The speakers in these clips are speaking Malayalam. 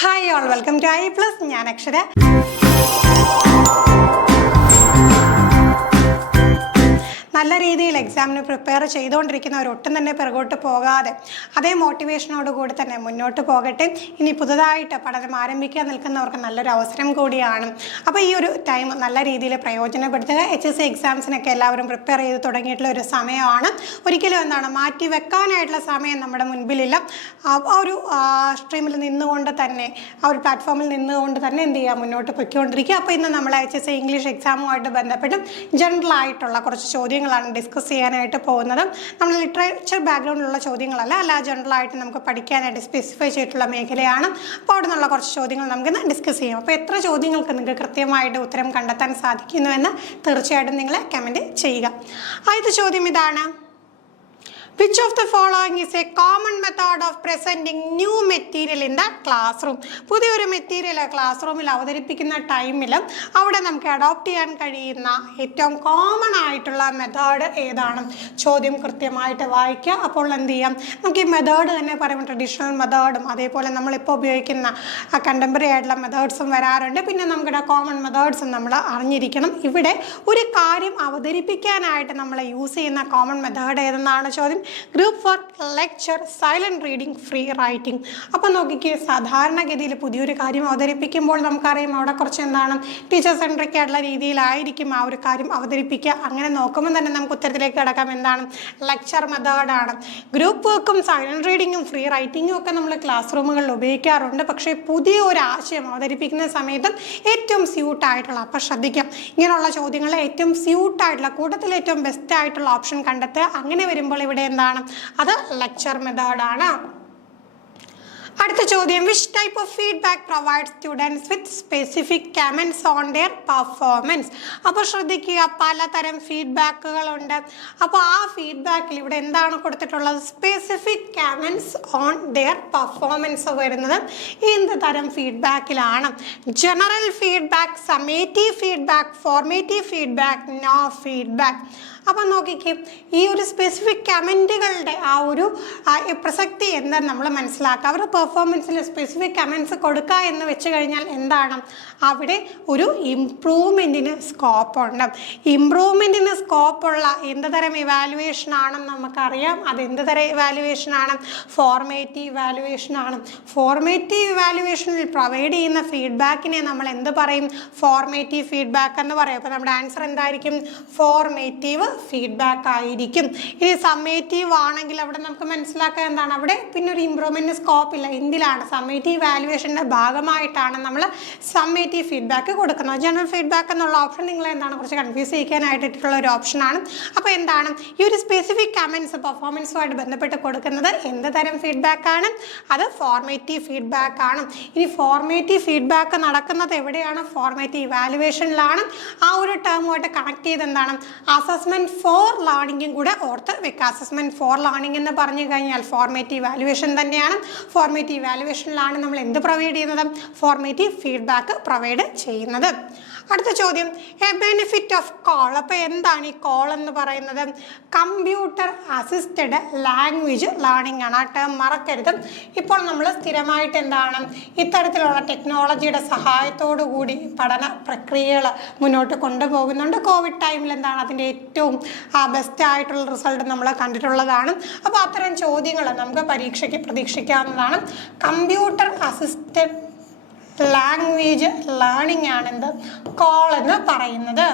Hi all, welcome to IE Plus. ഞാൻ അക്ഷര. നല്ല രീതിയിൽ എക്സാമിന് പ്രിപ്പയർ ചെയ്തുകൊണ്ടിരിക്കുന്നവർ ഒട്ടും തന്നെ പിറകോട്ട് പോകാതെ അതേ മോട്ടിവേഷനോട് കൂടി തന്നെ മുന്നോട്ട് പോകട്ടെ. ഇനി പുതുതായിട്ട് പഠനം ആരംഭിക്കാൻ നിൽക്കുന്നവർക്ക് നല്ലൊരു അവസരം കൂടിയാണ്. അപ്പോൾ ഈ ഒരു ടൈം നല്ല രീതിയിൽ പ്രയോജനപ്പെടുത്തുക. HSC എക്സാംസിനൊക്കെ എല്ലാവരും പ്രിപ്പയർ ചെയ്ത് തുടങ്ങിയിട്ടുള്ള ഒരു സമയമാണ്. ഒരിക്കലും മാറ്റി വെക്കാനായിട്ടുള്ള സമയം നമ്മുടെ മുൻപിലില്ല. ആ ഒരു സ്ട്രീമിൽ നിന്നുകൊണ്ട് തന്നെ ആ ഒരു പ്ലാറ്റ്ഫോമിൽ നിന്നുകൊണ്ട് തന്നെ എന്ത് ചെയ്യുക, മുന്നോട്ട് പൊയ്ക്കൊണ്ടിരിക്കുക. അപ്പോൾ ഇന്ന് നമ്മൾ HSC ഇംഗ്ലീഷ് എക്സാമുമായിട്ട് ബന്ധപ്പെട്ടും ജനറൽ ആയിട്ടുള്ള കുറച്ച് ചോദ്യങ്ങളാണ് ഡിസ്കസ് ചെയ്യാനായിട്ട് പോകുന്നത്. നമ്മൾ ലിറ്ററേച്ചർ ബാക്ക്ഗ്രൗണ്ടിലുള്ള ചോദ്യങ്ങളല്ല, അല്ല ജനറലായിട്ട് നമുക്ക് പഠിക്കാനായിട്ട് സ്പെസിഫൈ ചെയ്തിട്ടുള്ള മേഖലയാണ്. അപ്പോൾ അവിടെ നിന്നുള്ള കുറച്ച് ചോദ്യങ്ങൾ നമുക്കിന്ന് ഡിസ്കസ് ചെയ്യാം. അപ്പോൾ എത്ര ചോദ്യങ്ങൾക്ക് നിങ്ങൾക്ക് കൃത്യമായിട്ട് ഉത്തരം കണ്ടെത്താൻ സാധിക്കുന്നുവെന്ന് തീർച്ചയായിട്ടും നിങ്ങൾ കമൻറ്റ് ചെയ്യുക. ആദ്യത്തെ ചോദ്യം ഇതാണ്: Which of the following is a common method of presenting new material in the classroom? പുതിയൊരു മെറ്റീരിയൽ ക്ലാസ് റൂമിൽ അവതരിപ്പിക്കുന്ന ടൈമിൽ അവിടെ നമുക്ക് അഡോപ്റ്റ് ചെയ്യാൻ കഴിയുന്ന ഏറ്റവും കോമൺ ആയിട്ടുള്ള മെത്തേഡ് ഏതാണ്? ചോദ്യം കൃത്യമായിട്ട് വായിക്കുക. അപ്പോൾ എന്ത് ചെയ്യാം, നമുക്ക് ഈ മെത്തേഡ് തന്നെ പറയുമ്പോൾ ട്രഡീഷണൽ മെത്തേഡും അതേപോലെ നമ്മളിപ്പോൾ ഉപയോഗിക്കുന്ന കണ്ടംപററി ആയിട്ടുള്ള മെത്തേഡ്സും വരാറുണ്ട്. പിന്നെ നമുക്കിവിടെ കോമൺ മെത്തേഡ്സും നമ്മൾ അറിഞ്ഞിരിക്കണം. ഇവിടെ ഒരു കാര്യം അവതരിപ്പിക്കാനായിട്ട് നമ്മൾ യൂസ് ചെയ്യുന്ന കോമൺ മെത്തേഡ് ഏതെന്നാണ് ചോദ്യം. Group work, lecture, silent reading, free writing. അപ്പോൾ നോക്കിക്കേ, സാധാരണഗതിയിൽ പുതിയൊരു കാര്യം അവതരിപ്പിക്കുമ്പോൾ നമുക്കറിയാം അവിടെ കുറച്ച് ടീച്ചർ സെൻട്രിക് ആയിട്ടുള്ള രീതിയിലായിരിക്കും ആ ഒരു കാര്യം അവതരിപ്പിക്കുക. അങ്ങനെ നോക്കുമ്പോൾ തന്നെ നമുക്ക് ഉത്തരത്തിലേക്ക് കിടക്കാം. ലെക്ചർ മെത്തേഡാണ്. ഗ്രൂപ്പ് വർക്കും സൈലൻറ്റ് റീഡിങ്ങും ഫ്രീ റൈറ്റിങ്ങും ഒക്കെ നമ്മൾ ക്ലാസ് റൂമുകളിൽ ഉപയോഗിക്കാറുണ്ട്. പക്ഷേ പുതിയ ഒരു ആശയം അവതരിപ്പിക്കുന്ന സമയത്തും ഏറ്റവും സ്യൂട്ടായിട്ടുള്ള, അപ്പോൾ ശ്രദ്ധിക്കാം, ഇങ്ങനെയുള്ള ചോദ്യങ്ങളിൽ ഏറ്റവും സ്യൂട്ടായിട്ടുള്ള കൂട്ടത്തിൽ ഏറ്റവും ബെസ്റ്റ് ആയിട്ടുള്ള ഓപ്ഷൻ കണ്ടെത്തുക. അങ്ങനെ വരുമ്പോൾ ഇവിടെ അത് ലെക്ചർ മെത്തേഡാണ്. അടുത്ത ചോദ്യം: Which type of feedback provides students with specific comments on their performance? അപ്പോൾ ശ്രദ്ധിക്കുക, പലതരം ഫീഡ്ബാക്കുകളുണ്ട്. അപ്പോൾ ആ ഫീഡ്ബാക്കിൽ ഇവിടെ എന്താണ് കൊടുത്തിട്ടുള്ളത്? Specific comments on their performance വരുന്നത് എന്ത് തരം ഫീഡ്ബാക്കിലാണ്? General feedback, summative feedback, formative feedback, no feedback. അപ്പം നോക്കിക്കേ, ഈ ഒരു സ്പെസിഫിക് കമൻറ്റുകളുടെ ആ ഒരു പ്രസക്തി എന്താണെന്ന് നമ്മൾ മനസ്സിലാക്കുക. അവരുടെ പെർഫോമൻസിൽ സ്പെസിഫിക് കമൻസ് കൊടുക്കുക എന്ന് വെച്ച് കഴിഞ്ഞാൽ എന്താണ്, അവിടെ ഒരു ഇംപ്രൂവ്മെൻറ്റിന് സ്കോപ്പുണ്ട്. ഇംപ്രൂവ്മെൻറ്റിന് സ്കോപ്പുള്ള എന്ത് തരം ഇവാലുവേഷൻ ആണെന്ന് നമുക്കറിയാം. അത് എന്ത് തരം ഇവാലുവേഷനാണ്? ഫോർമേറ്റീവ് ഇവാലുവേഷനാണ്. ഫോർമേറ്റീവ് ഇവാലുവേഷനിൽ പ്രൊവൈഡ് ചെയ്യുന്ന ഫീഡ്ബാക്കിനെ നമ്മൾ എന്ത് പറയും? ഫോർമേറ്റീവ് ഫീഡ്ബാക്ക് എന്ന് പറയും. അപ്പോൾ നമ്മുടെ ആൻസർ എന്തായിരിക്കും? ഫോർമേറ്റീവ് ഫീഡ്ബാക്ക് ആയിരിക്കും. ഇനി സമ്മേറ്റീവ് ആണെങ്കിൽ അവിടെ നമുക്ക് മനസ്സിലാക്കാൻ എന്താണ്, അവിടെ പിന്നെ ഒരു ഇംപ്രൂവ്മെൻറ്റിന് സ്കോപ്പ് ഇല്ല. എന്തിലാണ്? സമ്മേറ്റീവ് വാല്യുവേഷൻ്റെ ഭാഗമായിട്ടാണ് നമ്മൾ സമ്മേറ്റീവ് ഫീഡ്ബാക്ക് കൊടുക്കുന്നത്. ജനറൽ ഫീഡ്ബാക്ക് എന്നുള്ള ഓപ്ഷൻ നിങ്ങളെ കുറച്ച് കൺഫ്യൂസ് ചെയ്യിക്കാനായിട്ടുള്ള ഒരു ഓപ്ഷനാണ്. അപ്പോൾ ഈ ഒരു സ്പെസിഫിക് കമൻസ് പെർഫോമൻസുമായിട്ട് ബന്ധപ്പെട്ട് കൊടുക്കുന്നത് എന്ത് തരം ഫീഡ്ബാക്കാണ്? അത് ഫോർമേറ്റീവ് ഫീഡ്ബാക്ക് ആണ്. ഇനി ഫോർമേറ്റീവ് ഫീഡ്ബാക്ക് നടക്കുന്നത് എവിടെയാണ്? ഫോർമേറ്റീവ് വാല്യുവേഷനിലാണ്. ആ ഒരു ടേമുമായിട്ട് കണക്ട് ചെയ്ത് അസസ്മെൻറ്റ് ഫോർ ലേണിംഗും കൂടെ ഓർത്ത് വെക്കുക. അസസ്മെൻറ്റ് ഫോർ ലേണിംഗ് എന്ന് പറഞ്ഞു കഴിഞ്ഞാൽ ഫോർമേറ്റീവ് വാല്യുവേഷൻ തന്നെയാണ്. ഫോർമേറ്റീവ് വാല്യുവേഷനിലാണ് നമ്മൾ എന്ത് പ്രൊവൈഡ് ചെയ്യുന്നത്? ഫോർമേറ്റീവ് ഫീഡ്ബാക്ക് പ്രൊവൈഡ് ചെയ്യുന്നത്. അടുത്ത ചോദ്യം: എ ബെനിഫിറ്റ് ഓഫ് കോൾ. അപ്പോൾ എന്താണ് ഈ കോൾ എന്ന് പറയുന്നത്? കമ്പ്യൂട്ടർ അസിസ്റ്റഡ് ലാംഗ്വേജ് ലേണിംഗ് ആണ്. ആ ടേം മറക്കരുത്. ഇപ്പോൾ നമ്മൾ സ്ഥിരമായിട്ട് ഇത്തരത്തിലുള്ള ടെക്നോളജിയുടെ സഹായത്തോടു കൂടി പഠന പ്രക്രിയകൾ മുന്നോട്ട് കൊണ്ടുപോകുന്നുണ്ട്. കോവിഡ് ടൈമിൽ അതിൻ്റെ ഏറ്റവും ബെസ്റ്റ് ആയിട്ടുള്ള റിസൾട്ട് നമ്മൾ കണ്ടിട്ടുള്ളതാണ്. അപ്പോൾ അത്തരം ചോദ്യങ്ങൾ നമുക്ക് പരീക്ഷയ്ക്ക് പ്രതീക്ഷിക്കാവുന്നതാണ്. കമ്പ്യൂട്ടർ അസിസ്റ്റഡ് ലാംഗ്വേജ് ലേണിംഗ് ആണെന്ത്? കോൾ എന്ന് പറയുന്നത്.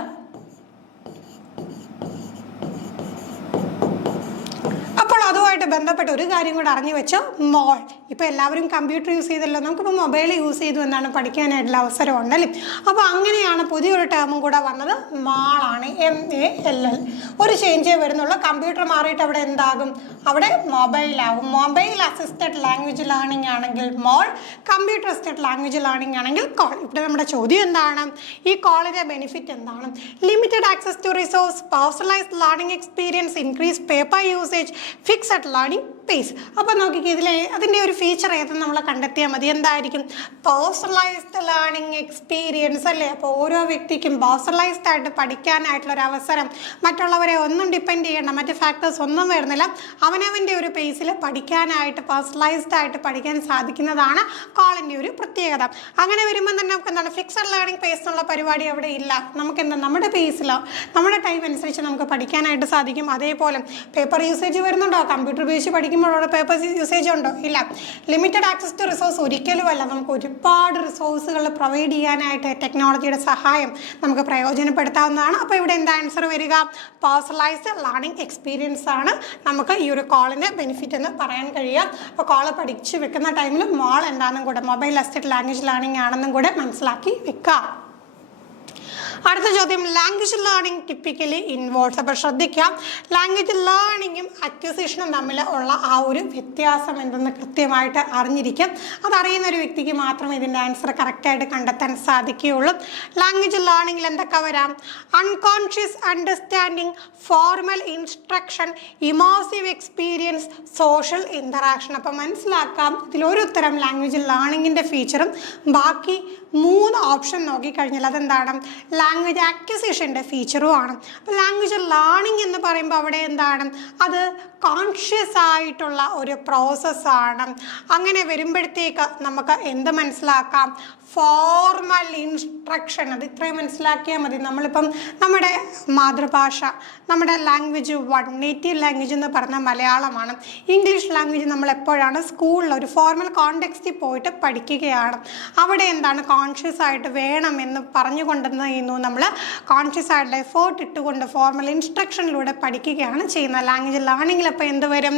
അപ്പോൾ അതുമായിട്ട് ബന്ധപ്പെട്ട ഒരു കാര്യം കൂടെ അറിഞ്ഞു വെച്ചോ, മോൾ. ഇപ്പോൾ എല്ലാവരും കമ്പ്യൂട്ടർ യൂസ് ചെയ്തല്ലോ, നമുക്കിപ്പോൾ മൊബൈൽ യൂസ് ചെയ്തു പഠിക്കാനായിട്ടുള്ള അവസരം ഉണ്ടല്ലേ. അപ്പോൾ അങ്ങനെയാണ് പുതിയൊരു ടേമും കൂടെ വന്നത്, മാളാണ്. MALL. ഒരു ചേഞ്ചേ വരുന്നുള്ളൂ. കമ്പ്യൂട്ടർ മാറിയിട്ട് അവിടെ എന്താകും? അവിടെ മൊബൈലാകും. മൊബൈൽ അസിസ്റ്റഡ് ലാംഗ്വേജ് ലേണിംഗ് ആണെങ്കിൽ MALL, computer assisted language learning ആണെങ്കിൽ കോൾ. ഇവിടെ നമ്മുടെ ചോദ്യം എന്താണ്? ഈ കോളിൻ്റെ ബെനിഫിറ്റ് എന്താണ്? Limited access to resource, personalised learning experience, increase paper usage, fixed learning pace. അപ്പോൾ നോക്കിക്കേ, അതിൻ്റെ ഒരു ഫീച്ചർ ഏതെന്ന് നമ്മൾ കണ്ടെത്തിയാൽ മതി. എന്തായിരിക്കും? പേഴ്സണലൈസ്ഡ് ലേണിംഗ് എക്സ്പീരിയൻസ് അല്ലേ. അപ്പോൾ ഓരോ വ്യക്തിക്കും പേഴ്സണലൈസ്ഡ് ആയിട്ട് പഠിക്കാനായിട്ടുള്ളൊരു അവസരം, മറ്റുള്ളവരെ ഒന്നും ഡിപ്പെൻഡ് ചെയ്യേണ്ട, മറ്റ് ഫാക്ടേഴ്സ് ഒന്നും വരുന്നില്ല, അവനവൻ്റെ ഒരു പേസിൽ പഠിക്കാനായിട്ട് പേഴ്സണലൈസ്ഡ് ആയിട്ട് പഠിക്കാൻ സാധിക്കുന്നതാണ് കോളിൻ്റെ ഒരു പ്രത്യേകത. അങ്ങനെ വരുമ്പോൾ തന്നെ നമുക്ക് എന്താണ്, ഫിക്സഡ് ലേണിംഗ് പേസ് എന്നുള്ള പരിപാടി അവിടെ ഇല്ല. നമുക്ക് എന്താ, നമ്മുടെ പേസിലോ നമ്മുടെ ടൈം അനുസരിച്ച് നമുക്ക് പഠിക്കാനായിട്ട് സാധിക്കും. അതേപോലെ പേപ്പർ യൂസേജ് വരുന്നുണ്ടോ? കമ്പ്യൂട്ടർ ഉപയോഗിച്ച് പഠിക്കുമ്പോഴവിടെ പേപ്പർ യൂസേജ് ഉണ്ടോ? ഇല്ല. ലിമിറ്റഡ് ആക്സസ് ടു റിസോഴ്സ് ഒരിക്കലും അല്ല. നമുക്ക് ഒരുപാട് റിസോഴ്സുകൾ പ്രൊവൈഡ് ചെയ്യാനായിട്ട് ടെക്നോളജിയുടെ സഹായം നമുക്ക് പ്രയോജനപ്പെടുത്താവുന്നതാണ്. അപ്പോൾ ഇവിടെ എന്താ ആൻസർ വരിക? പേഴ്സണലൈസ്ഡ് ലേണിംഗ് എക്സ്പീരിയൻസ് ആണ് നമുക്ക് ഈ ഒരു കോളിൻ്റെ ബെനിഫിറ്റ് എന്ന് പറയാൻ കഴിയുക. അപ്പോൾ കോള് പഠിച്ച് വെക്കുന്ന ടൈമിൽ മോൾ എന്താണെന്നും കൂടെ, മൊബൈൽ അസിസ്റ്റഡ് ലാംഗ്വേജ് ലേണിംഗ് ആണെന്നും കൂടെ മനസ്സിലാക്കി വെക്കുക. അടുത്ത ചോദ്യം, ലാംഗ്വേജ് ലേണിംഗ് ടിപ്പിക്കലി ഇൻവോൾവ്സ്. അപ്പോൾ ശ്രദ്ധിക്കാം, ലാംഗ്വേജ് ലേണിങ്ങും അക്വിസിഷനും തമ്മിൽ ഉള്ള ആ ഒരു വ്യത്യാസം എന്തെന്ന് കൃത്യമായിട്ട് അറിഞ്ഞിരിക്കും. അതറിയുന്ന ഒരു വ്യക്തിക്ക് മാത്രമേ ഇതിൻ്റെ ആൻസർ കറക്റ്റായിട്ട് കണ്ടെത്താൻ സാധിക്കുകയുള്ളൂ. ലാംഗ്വേജ് ലേണിങ്ങിൽ എന്തൊക്കെ വരാം? Unconscious understanding, formal instruction, immersive experience, social interaction. അപ്പോൾ മനസ്സിലാക്കാം, ഇതിലൊരു ഉത്തരം ലാംഗ്വേജ് ലേണിങ്ങിൻ്റെ ഫീച്ചറും ബാക്കി 3 ഓപ്ഷൻ നോക്കിക്കഴിഞ്ഞാൽ അതെന്താണ്? ലാംഗ്വേജ് അക്വിസിഷൻ്റെ ഫീച്ചറുമാണ്. അപ്പോൾ ലാംഗ്വേജ് ലേണിംഗ് എന്ന് പറയുമ്പോൾ അവിടെ എന്താണ്? അത് കോൺഷ്യസ് ആയിട്ടുള്ള ഒരു പ്രോസസ്സാണ്. അങ്ങനെ വരുമ്പോഴത്തേക്ക് നമുക്ക് എന്ത് മനസ്സിലാക്കാം? Formal instruction. അത് ഇത്രയും മനസ്സിലാക്കിയാൽ മതി. നമ്മളിപ്പം നമ്മുടെ മാതൃഭാഷ, നമ്മുടെ ലാംഗ്വേജ് 1 നേറ്റീവ് ലാംഗ്വേജ് എന്ന് പറഞ്ഞാൽ മലയാളമാണ്. ഇംഗ്ലീഷ് ലാംഗ്വേജ് നമ്മൾ എപ്പോഴാണ് സ്കൂളിൽ ഒരു ഫോർമൽ കോണ്ടെക്സ്റ്റിൽ പോയിട്ട് പഠിക്കുകയാണ്. അവിടെ എന്താണ്, കോൺഷ്യസ് ആയിട്ട് വേണം എന്ന് പറഞ്ഞുകൊണ്ടെന്ന് ചെയ്യുന്നു, നമ്മൾ കോൺഷ്യസ് ആയിട്ടുള്ള എഫേർട്ട് ഇട്ടുകൊണ്ട് ഫോർമൽ ഇൻസ്ട്രക്ഷനിലൂടെ പഠിക്കുകയാണ് ചെയ്യുന്നത്. ലാംഗ്വേജ് ലേണിങ്ങിൽ അപ്പോൾ എന്ത് വരും?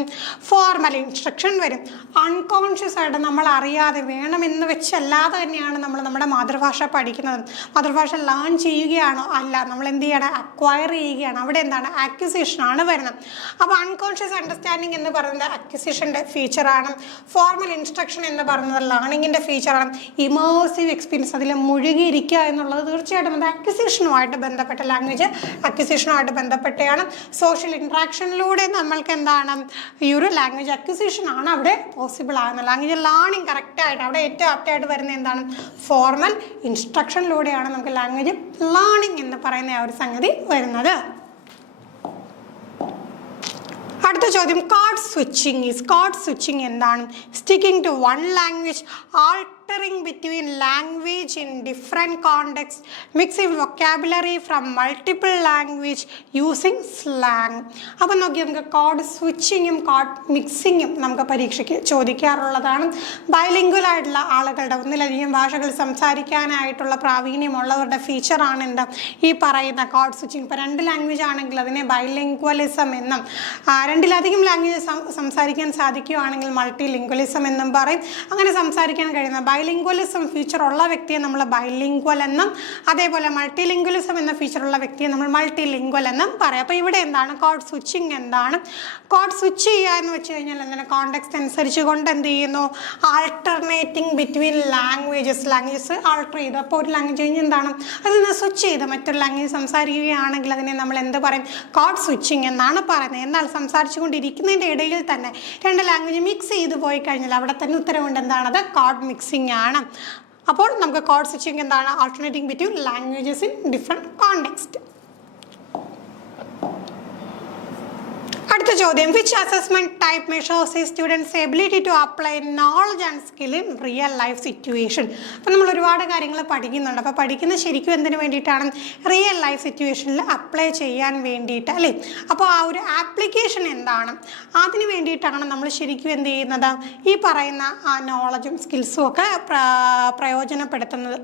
ഫോർമൽ ഇൻസ്ട്രക്ഷൻ വരും. അൺകോൺഷ്യസ് ആയിട്ട് നമ്മൾ അറിയാതെ വേണമെന്ന് വെച്ചല്ലാതെ തന്നെയാണ് നമ്മൾ നമ്മുടെ മാതൃഭാഷ പഠിക്കുന്നത്. മാതൃഭാഷ ലേൺ ചെയ്യുകയാണോ? അല്ല, നമ്മൾ എന്ത് ചെയ്യണം? അക്വയർ ചെയ്യുകയാണ്. അവിടെ എന്താണ്? അക്വിസിഷനാണ് വരുന്നത്. അപ്പോൾ അൺകോൺഷ്യസ് അണ്ടർസ്റ്റാൻഡിങ് എന്ന് പറയുന്നത് അക്വിസിഷൻ്റെ ഫീച്ചറാണ്. ഫോർമൽ ഇൻസ്ട്രക്ഷൻ എന്ന് പറയുന്നത് ലേണിങ്ങിൻ്റെ ഫീച്ചറാണ്. ഇമേഴ്സീവ് എക്സ്പീരിയൻസ്, അതിൽ മുഴുകിയിരിക്കുക എന്നുള്ളത് തീർച്ചയായിട്ടും അത് അക്വിസിഷനുമായിട്ട് ബന്ധപ്പെട്ട, ലാംഗ്വേജ് അക്വിസിഷനുമായിട്ട് ബന്ധപ്പെട്ടാണ്. സോഷ്യൽ ഇൻട്രാക്ഷനിലൂടെ നമ്മൾക്ക് എന്താണ്, ഈ ഒരു ലാംഗ്വേജ് അക്വിസിഷനാണ് അവിടെ പോസിബിൾ ആകുന്നത്. ലാംഗ്വേജ് ലേണിംഗ് കറക്റ്റായിട്ട് അവിടെ ഏറ്റവും ആപ്റ്റായിട്ട് വരുന്നത് എന്താണ്? ഫോർമൽ ഇൻസ്ട്രക്ഷനിലൂടെയാണ് നമുക്ക് ലാംഗ്വേജ് ലേണിംഗ് എന്ന് പറയുന്ന ആ ഒരു സംഗതി വരുന്നത്. അടുത്ത ചോദ്യം, കോഡ് സ്വിച്ചിങ് എന്താണ്? Sticking to one language, altering between language in different contexts, mixing vocabulary from multiple language, using slang. അപ്പോൾ നോക്കി, നമുക്ക് കോഡ് സ്വിച്ചിങ്ങും കോഡ് മിക്സിങ്ങും നമുക്ക് പരീക്ഷയ്ക്ക് ചോദിക്കാറുള്ളതാണ്. ബൈലിംഗ്വൽ ആയിട്ടുള്ള ആളുകളുടെ, ഒന്നിലധികം ഭാഷകൾ സംസാരിക്കാനായിട്ടുള്ള പ്രാവീണ്യമുള്ളവരുടെ ഫീച്ചറാണ് എന്താ ഈ പറയുന്ന കോഡ് സ്വിച്ചിങ്. ഇപ്പോൾ 2 ലാംഗ്വേജ് ആണെങ്കിൽ അതിനെ ബൈലിംഗ്വലിസം എന്നും, 2ലധികം ലാംഗ്വേജ് സംസാരിക്കാൻ സാധിക്കുകയാണെങ്കിൽ മൾട്ടി ലിംഗ്വലിസം എന്നും പറയും. അങ്ങനെ സംസാരിക്കാൻ കഴിയുന്ന ബൈലിംഗ്വലിസം ഫീച്ചർ ഉള്ള വ്യക്തിയെ നമ്മൾ ബൈലിംഗ്വൽ എന്നും, അതേപോലെ മൾട്ടി ലിംഗ്വലിസം എന്ന ഫീച്ചറുള്ള വ്യക്തിയെ നമ്മൾ മൾട്ടി ലിംഗ്വൽ എന്നും പറയാം. അപ്പോൾ ഇവിടെ എന്താണ് കോഡ് സ്വിച്ചിങ്? എന്താണ് കോഡ് സ്വിച്ച് ചെയ്യുക എന്ന് വെച്ച് കഴിഞ്ഞാൽ എന്താണ്? കോണ്ടെക്സ്റ്റ് അനുസരിച്ച് കൊണ്ട് എന്ത് ചെയ്യുന്നു? ആൾട്ടർനേറ്റിംഗ് ബിറ്റ്വീൻ ലാംഗ്വേജസ് ആൾട്ടർ ചെയ്തു. അപ്പോൾ ഒരു ലാംഗ്വേജ് കഴിഞ്ഞ് എന്താണ്, അതിൽ നിന്ന് സ്വിച്ച് ചെയ്ത് മറ്റൊരു ലാംഗ്വേജ് സംസാരിക്കുകയാണെങ്കിൽ അതിനെ നമ്മൾ എന്ത് പറയും? കോഡ് സ്വിച്ചിങ് എന്നാണ് പറയുന്നത്. എന്നാൽ സംസാരിച്ചു കൊണ്ടിരിക്കുന്നതിൻ്റെ ഇടയിൽ തന്നെ 2 ലാംഗ്വേജ് മിക്സ് ചെയ്ത് പോയി കഴിഞ്ഞാൽ അവിടെ തന്നെ ഉത്തരവുണ്ട്, എന്താണത്? കോഡ് മിക്സിംഗ് ആണ്. അപ്പോൾ നമുക്ക് കോഡ് സ്വിച്ചിങ് എന്താണ്? Alternating between languages in different context. അടുത്ത ചോദ്യം, which assessment type measures a students ability to apply knowledge and skill in real life situation? അപ്പോൾ നമ്മൾ ഒരുപാട് കാര്യങ്ങൾ പഠിക്കുന്നുണ്ട്. അപ്പോൾ പഠിക്കുന്നത് ശരിക്കും എന്തിനു വേണ്ടിയിട്ടാണ്? റിയൽ ലൈഫ് സിറ്റുവേഷനിൽ അപ്ലൈ ചെയ്യാൻ വേണ്ടിയിട്ട് അല്ലേ. അപ്പോൾ ആ ഒരു ആപ്ലിക്കേഷൻ എന്താണ്? അതിന് വേണ്ടിയിട്ടാണ് നമ്മൾ ശരിക്കും എന്ത് ചെയ്യുന്നത്? ഈ പറയുന്ന ആ നോളജും സ്കിൽസും ഒക്കെ പ്രയോജനപ്പെടുത്തുന്നത്.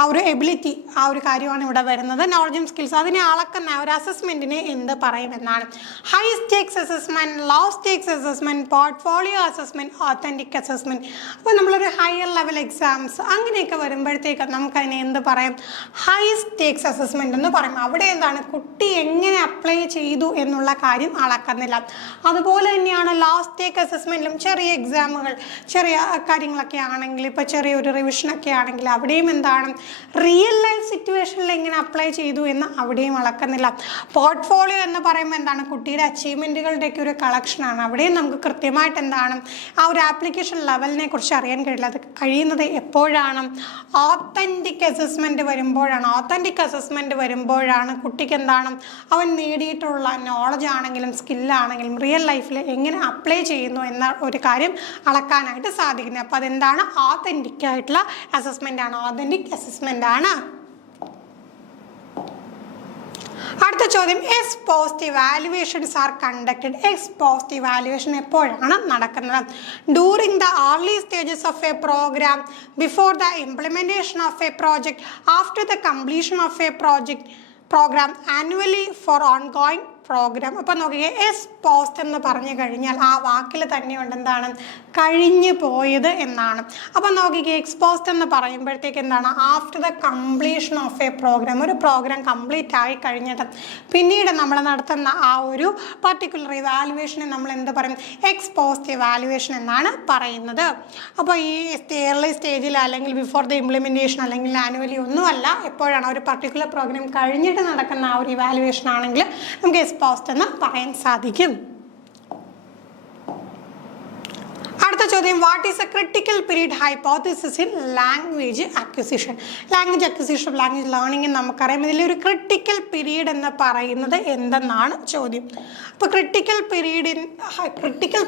ആ ഒരു എബിലിറ്റി, ആ ഒരു കാര്യമാണ് ഇവിടെ വരുന്നത്. നോളജും സ്കിൽസും അതിനെ അളക്കുന്ന ഒരു അസസ്മെൻറ്റിനെ എന്ത് പറയുമെന്നാണ്? High stakes assessment, low stakes assessment, portfolio assessment, authentic assessment. അപ്പോൾ നമ്മളൊരു ഹയർ ലെവൽ എക്സാംസ് അങ്ങനെയൊക്കെ വരുമ്പോഴത്തേക്ക് നമുക്കതിനെ എന്ത് പറയും? ഹൈ സ്റ്റേക്സ് അസസ്മെൻറ്റ് എന്ന് പറയും. അവിടെ എന്താണ്, കുട്ടി എങ്ങനെ അപ്ലൈ ചെയ്തു എന്നുള്ള കാര്യം അളക്കുന്നില്ല. അതുപോലെ തന്നെയാണ് ലോ സ്റ്റേക്ക് അസസ്മെൻറ്റിലും ചെറിയ എക്സാമുകൾ, ചെറിയ കാര്യങ്ങളൊക്കെ ആണെങ്കിൽ, ഇപ്പോൾ ചെറിയൊരു റിവിഷനൊക്കെ ആണെങ്കിൽ അവിടെയും എന്താണ്, റിയൽ ലൈഫ് സിറ്റുവേഷനിൽ എങ്ങനെ അപ്ലൈ ചെയ്തു എന്ന് അവിടെയും അളക്കുന്നില്ല. പോർട്ട്ഫോളിയോ എന്ന് പറയുമ്പോൾ എന്താണ്, കുട്ടിയുടെ അച്ചീവ്മെൻറ്റുകൾ ഡോക്യുമെൻറ്റുകളുടെയൊക്കെ ഒരു കളക്ഷനാണ്. അവിടെയും നമുക്ക് കൃത്യമായിട്ട് എന്താണ് ആ ഒരു ആപ്ലിക്കേഷൻ ലെവലിനെ കുറിച്ച് അറിയാൻ കഴിയില്ല. അത് കഴിയുന്നത് എപ്പോഴാണ്? ഓത്തൻറ്റിക് അസസ്മെൻറ്റ് വരുമ്പോഴാണ്. ഓത്തൻറ്റിക് അസസ്മെൻറ്റ് വരുമ്പോഴാണ് കുട്ടിക്ക് എന്താണ് അവൻ നേടിയിട്ടുള്ള നോളജ് ആണെങ്കിലും സ്കില്ലാണെങ്കിലും റിയൽ ലൈഫിൽ എങ്ങനെ അപ്ലൈ ചെയ്യുന്നു എന്ന ഒരു കാര്യം അളക്കാനായിട്ട് സാധിക്കുന്നത്. അപ്പോൾ അതെന്താണ്? ഓത്തൻറ്റിക് ആയിട്ടുള്ള അസസ്മെൻ്റ് ആണ്. ഓത്തൻറ്റിക് അസസ്മെൻ്റ് ആണ്. അടുത്ത ചോദ്യം, ex post evaluations are conducted. Ex post evaluation എപ്പോഴാണ് നടക്കുന്നത്? During the early stages of a programme, before the implementation of a project, after the completion of a programme, annually for ongoing programme. അപ്പോൾ നോക്കിയേ, എക്സ് പോസ്റ്റ് എന്ന് പറഞ്ഞു കഴിഞ്ഞാൽ ആ വാക്കിൽ തന്നെയുണ്ട് എന്താണ്? കഴിഞ്ഞു പോയത് എന്നാണ്. അപ്പോൾ നോക്കിക്കേ, എക്സ് പോസ്റ്റ് എന്ന് പറയുമ്പോഴത്തേക്ക് എന്താണ്? After the completion of a programme. ഒരു പ്രോഗ്രാം കംപ്ലീറ്റ് ആയി കഴിഞ്ഞിട്ട് പിന്നീട് നമ്മൾ നടത്തുന്ന ആ ഒരു പർട്ടിക്കുലർ ഇവാലുവേഷനെ നമ്മൾ എന്ത് പറയും? എക്സ് പോസ്റ്റ് ഇവാലുവേഷൻ എന്നാണ് പറയുന്നത്. അപ്പോൾ ഈ ഏർലി സ്റ്റേജിൽ അല്ലെങ്കിൽ ബിഫോർ ദ ഇംപ്ലിമെൻറ്റേഷൻ അല്ലെങ്കിൽ ആനുവലി ഒന്നുമല്ല. എപ്പോഴാണ് ഒരു പർട്ടിക്കുലർ പ്രോഗ്രാം കഴിഞ്ഞിട്ട് നടക്കുന്ന ആ ഒരു ഇവാലുവേഷൻ ആണെങ്കിൽ നമുക്ക് എക്സ് പോസ്റ്റ് എന്ന് പറയാൻ സാധിക്കും. അടുത്ത ചോദ്യം, what is A critical period hypothesis in language acquisition? Language acquisition, language learning നമുക്കറിയാം. ഇതിലൊരു ക്രിട്ടിക്കൽ പീരീഡ് എന്ന് പറയുന്നത് എന്തെന്നാണ് ചോദ്യം. അപ്പോൾ ക്രിട്ടിക്കൽ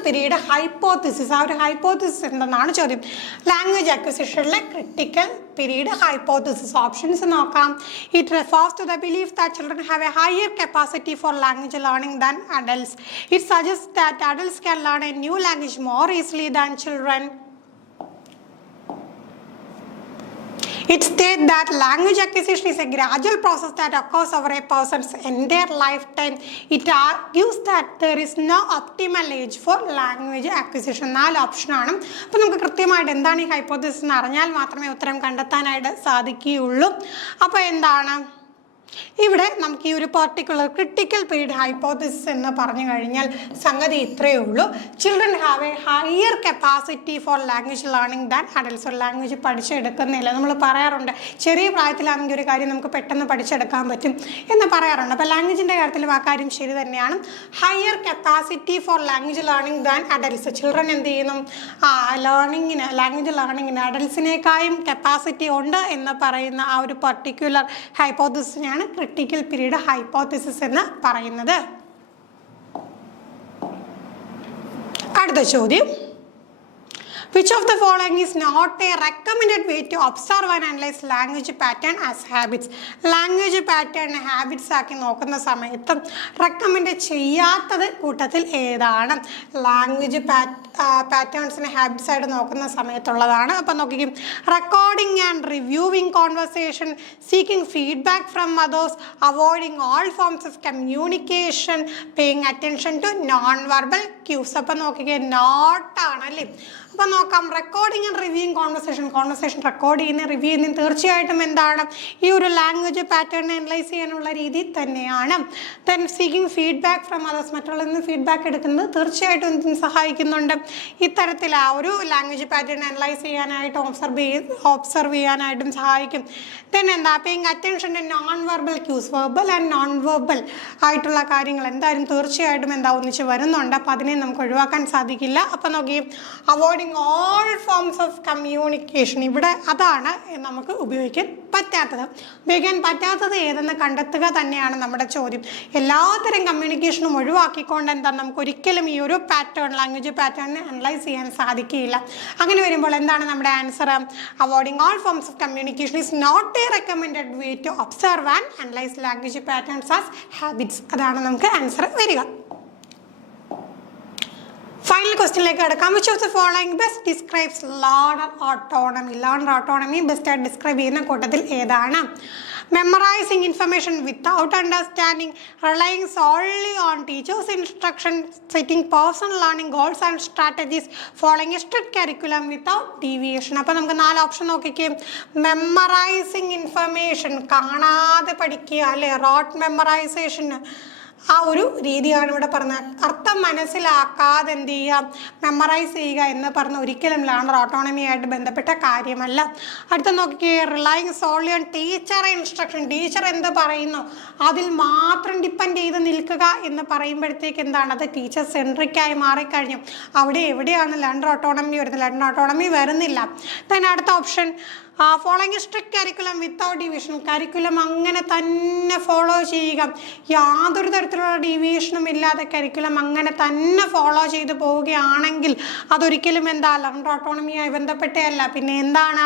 പീരീഡ് ഹൈപ്പോത്തിസിസ്, ആ ഒരു ഹൈപ്പോത്തിസിസ് എന്തെന്നാണ് ചോദ്യം. ലാംഗ്വേജ് അക്വിസിഷനിലെ ക്രിട്ടിക്കൽ പീരീഡ് ഹൈപ്പോത്തിസിസ് ഓപ്ഷൻസ് നോക്കാം. It refers to the belief that children have a higher capacity for language learning than adults. It suggests that adults can learn a new language more easily than children. It states that language acquisition is a gradual process that occurs over a person's entire lifetime. It argues that there is no optimal age for language acquisition. 4 ഓപ്ഷനാണ്. അപ്പോൾ നമുക്ക് കൃത്യമായിട്ട് എന്താണ് ഈ ഹൈപ്പോത്തിസിസ് എന്ന് അറിഞ്ഞാൽ മാത്രമേ ഉത്തരം കണ്ടെത്താനായിട്ട് സാധിക്കുകയുള്ളൂ. അപ്പോൾ എന്താണ് ഇവിടെ നമുക്ക് ഈ ഒരു പർട്ടിക്കുലർ ക്രിട്ടിക്കൽ പീരീഡ് ഹൈപ്പോത്തിസിസ് എന്ന് പറഞ്ഞു കഴിഞ്ഞാൽ സംഗതി ഇത്രയേ ഉള്ളൂ. Children have a higher capacity for language learning than adults. ഒരു ലാംഗ്വേജ് പഠിച്ചെടുക്കുന്നില്ല. നമ്മൾ പറയാറുണ്ട് ചെറിയ പ്രായത്തിലാണെങ്കിൽ ഒരു കാര്യം നമുക്ക് പെട്ടെന്ന് പഠിച്ചെടുക്കാൻ പറ്റും എന്ന് പറയാറുണ്ട്. അപ്പോൾ ലാംഗ്വേജിൻ്റെ കാര്യത്തിലും ആ കാര്യം ശരി തന്നെയാണ്. Higher capacity for language learning than adults. Children എന്ത് ചെയ്യുന്നു? ലാംഗ്വേജ് ലേണിങ്ങിന് അഡൽട്സിനേക്കാളും കപ്പാസിറ്റി ഉണ്ട് എന്ന് പറയുന്ന ആ ഒരു പർട്ടിക്കുലർ ഹൈപ്പോത്തിസിസിനെയാണ് ക്രിട്ടിക്കൽ പീരീഡ് ഹൈപ്പോത്തിസിസ് എന്ന് പറയുന്നത്. അടുത്ത ചോദ്യം, which of the following is not a recommended way to observe and analyze language pattern as habits? Language pattern habits ആക്കി നോക്കുന്ന സമയത്ത് റെക്കമെൻഡ് ചെയ്യാത്തത് കൂട്ടത്തിൽ ഏതാണ്? ലാംഗ്വേജ് പാറ്റേൺസിനെ ഹാബിറ്റ്സ് ആയിട്ട് നോക്കുന്ന സമയത്തുള്ളതാണ്. അപ്പം നോക്കിക്കും, recording and reviewing conversation, seeking feedback from others, avoiding all forms of communication, paying attention to non verbal cues. അപ്പം നോക്കിക്കേ, നോട്ടാണല്ലേ. അപ്പോൾ നോക്കാം, recording and reviewing conversation record ചെയ്യുന്ന റിവ്യൂ ചെയ്യുന്ന തീർച്ചയായിട്ടും എന്താണ് ഈ ഒരു ലാംഗ്വേജ് പാറ്റേണിനെ അനലൈസ് ചെയ്യാനുള്ള രീതി തന്നെയാണ്. Then seeking feedback from others, മറ്റുള്ള നിന്ന് ഫീഡ്ബാക്ക് എടുക്കുന്നത് തീർച്ചയായിട്ടും എന്തിനും സഹായിക്കുന്നുണ്ട്? ഇത്തരത്തിൽ ആ ഒരു ലാംഗ്വേജ് പാറ്റേൺ അനലൈസ് ചെയ്യാനായിട്ട് ഒബ്സർവ് ചെയ്യാനായിട്ടും സഹായിക്കും. ദെൻ എന്താ, paying attention to non verbal cues, verbal and non verbal ആയിട്ടുള്ള കാര്യങ്ങൾ എന്തായാലും തീർച്ചയായിട്ടും എന്താ ഒന്നിച്ച് വരുന്നുണ്ട്. അപ്പോൾ അതിനെ നമുക്ക് ഒഴിവാക്കാൻ സാധിക്കില്ല. അപ്പോൾ നോക്കി, avoiding all forms of communication, ഇവിടെ അതാണ് നമുക്ക് ഉപയോഗിക്കാൻ പറ്റാത്തത് ഏതെന്ന് കണ്ടെത്തുക തന്നെയാണ് നമ്മുടെ ചോദ്യം. എല്ലാത്തരം കമ്മ്യൂണിക്കേഷനും ഒഴിവാക്കിക്കൊണ്ട് എന്താ നമുക്ക് ഒരിക്കലും ഈ ഒരു പാറ്റേൺ ലാംഗ്വേജ് പാറ്റേണിനെ അനലൈസ് ചെയ്യാൻ സാധിക്കുകയില്ല. അങ്ങനെ വരുമ്പോൾ എന്താണ് നമ്മുടെ answer? Avoiding all forms of communication is not a recommended way to observe and analyse language patterns as habits. അതാണ് നമുക്ക് ആൻസർ വരിക. ഫൈനൽ ക്വസ്റ്റ്യനിലേക്ക് കിടക്കാം. Which of the following best describes learner autonomy? Learner autonomy ബെസ്റ്റായിട്ട് ഡിസ്ക്രൈബ് ചെയ്യുന്ന കൂട്ടത്തിൽ ഏതാണ്? Memorising information without understanding, relying solely on teachers instruction, setting personal learning goals and strategies, following a strict curriculum without deviation. അപ്പോൾ നമുക്ക് 4 ഓപ്ഷൻ നോക്കിക്കേ. മെമ്മറൈസിങ് ഇൻഫർമേഷൻ, കാണാതെ പഠിക്കുക അല്ലേ, റോട്ട് മെമ്മറൈസേഷൻ. ആ ഒരു രീതിയാണ് ഇവിടെ പറഞ്ഞത്. അർത്ഥം മനസ്സിലാക്കാതെ എന്ത് ചെയ്യുക, മെമ്മറൈസ് ചെയ്യുക എന്ന് പറഞ്ഞ ഒരിക്കലും ലേണർ ഓട്ടോണമിയായിട്ട് ബന്ധപ്പെട്ട കാര്യമല്ല. അടുത്ത നോക്കിക്കേ, relying solely on teacher instruction. Teacher എന്ത് പറയുന്നു അതിൽ മാത്രം ഡിപ്പെൻഡ് ചെയ്ത് നിൽക്കുക എന്ന് പറയുമ്പോഴത്തേക്ക് എന്താണ്, അത് ടീച്ചർ സെൻട്രിക്കായി മാറിക്കഴിഞ്ഞു. അവിടെ എവിടെയാണ് ലേണർ ഓട്ടോണമി വരുന്നത്? ലേണർ ഓട്ടോണമി വരുന്നില്ല. then അടുത്ത option following strict curriculum without division. Curriculum അങ്ങനെ തന്നെ ഫോളോ ചെയ്യുക, യാതൊരു തരത്തിലുള്ള ഡീവിയേഷനും ഇല്ലാതെ കരിക്കുലം അങ്ങനെ തന്നെ ഫോളോ ചെയ്ത് പോവുകയാണെങ്കിൽ അതൊരിക്കലും എന്താ ലേണർ ഓട്ടോണമിയായി ബന്ധപ്പെട്ടതല്ല. പിന്നെ എന്താണ്,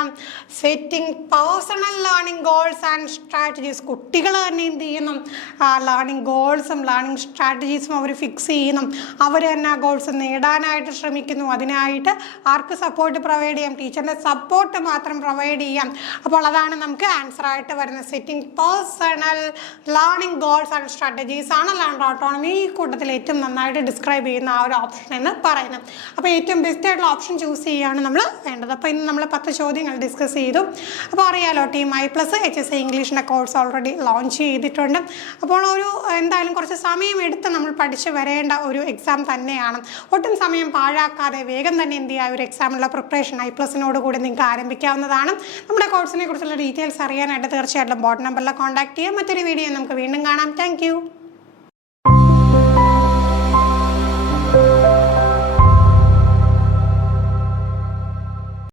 setting personal learning goals and strategies. കുട്ടികൾ തന്നെ എന്ത് ചെയ്യുന്നു, ലേണിംഗ് ഗോൾസും ലേണിംഗ് സ്ട്രാറ്റജീസും അവർ ഫിക്സ് ചെയ്യുന്നു, അവർ തന്നെ ആ ഗോൾസ് നേടാനായിട്ട് ശ്രമിക്കുന്നു. അതിനായിട്ട് ആർക്ക് സപ്പോർട്ട് പ്രൊവൈഡ് ചെയ്യാം? ടീച്ചറിൻ്റെ സപ്പോർട്ട് മാത്രം പ്രൊവൈഡ് ചെയ്യാം. അപ്പോൾ അതാണ് നമുക്ക് ആൻസർ ആയിട്ട് വരുന്നത്. Setting personal learning goals and strategies ആണ് ലേണർ ഓട്ടോണമി ഈ കൂട്ടത്തിൽ ഏറ്റവും നന്നായിട്ട് ഡിസ്ക്രൈബ് ചെയ്യുന്ന ആ ഒരു ഓപ്ഷൻ എന്ന് പറയുന്നത്. അപ്പോൾ ഏറ്റവും ബെസ്റ്റ് ആയിട്ടുള്ള ഓപ്ഷൻ ചൂസ് ചെയ്യുകയാണ് നമ്മൾ വേണ്ടത്. അപ്പോൾ ഇന്ന് നമ്മൾ 10 ചോദ്യങ്ങൾ ഡിസ്കസ് ചെയ്തു. അപ്പോൾ അറിയാലോ, ടീം I+ HSC ഇംഗ്ലീഷിൻ്റെ കോഴ്സ് ഓൾറെഡി ലോഞ്ച് ചെയ്തിട്ടുണ്ട്. അപ്പോൾ ഒരു എന്തായാലും കുറച്ച് സമയം എടുത്ത് നമ്മൾ പഠിച്ച് വരേണ്ട ഒരു എക്സാം തന്നെയാണ്. ഒട്ടും സമയം പാഴാക്കാതെ വേഗം തന്നെ എന്ത് ചെയ്യുക, ഒരു എക്സാമിനുള്ള പ്രിപ്പറേഷൻ I+നോട് കൂടി നിങ്ങൾക്ക് ആരംഭിക്കാവുന്നതാണ്. നമ്മുടെ കോഴ്സിനെ കുറിച്ചുള്ള ഡീറ്റെയിൽസ് അറിയാനായിട്ട് തീർച്ചയായിട്ടും ബോട്ട് നമ്പറിൽ കോൺടാക്ട് ചെയ്യാം. മറ്റൊരു വീഡിയോ നമുക്ക് വീണ്ടും കാണാം. താങ്ക്